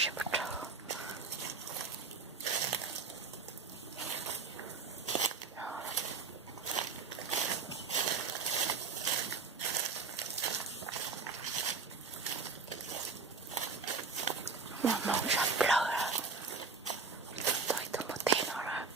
睡不着。梦上不了了，都没听到了。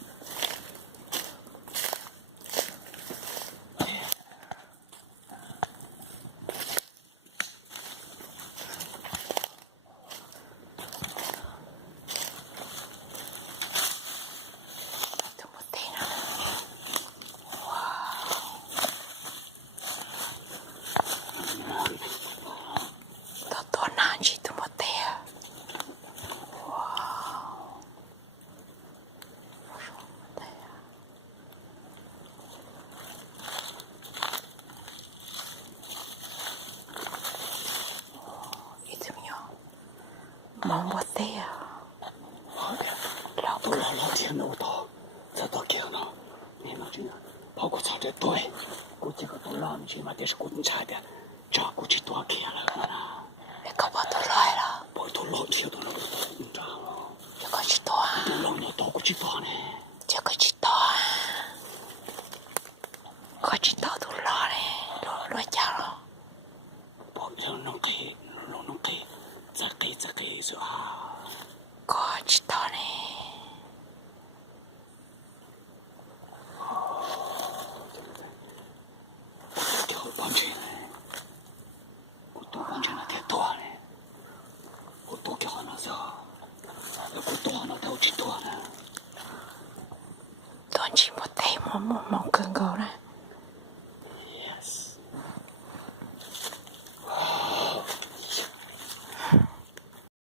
忙不得呀，都老天了，我到这到干了，你那这样，包括炒这对，估计个都老你嘛，得是古差的，这估计多干了嘛。你搞不都来了？包都老天都老你知道吗？这个知道啊？都老了到估计多呢？这个知道啊？可知道都老嘞，老家了。包能给，再给是吧？可知道呢？叫帮钱呢，我多帮钱那太多了，我多给那是，我多那都知道呢。当时没带，没更高了。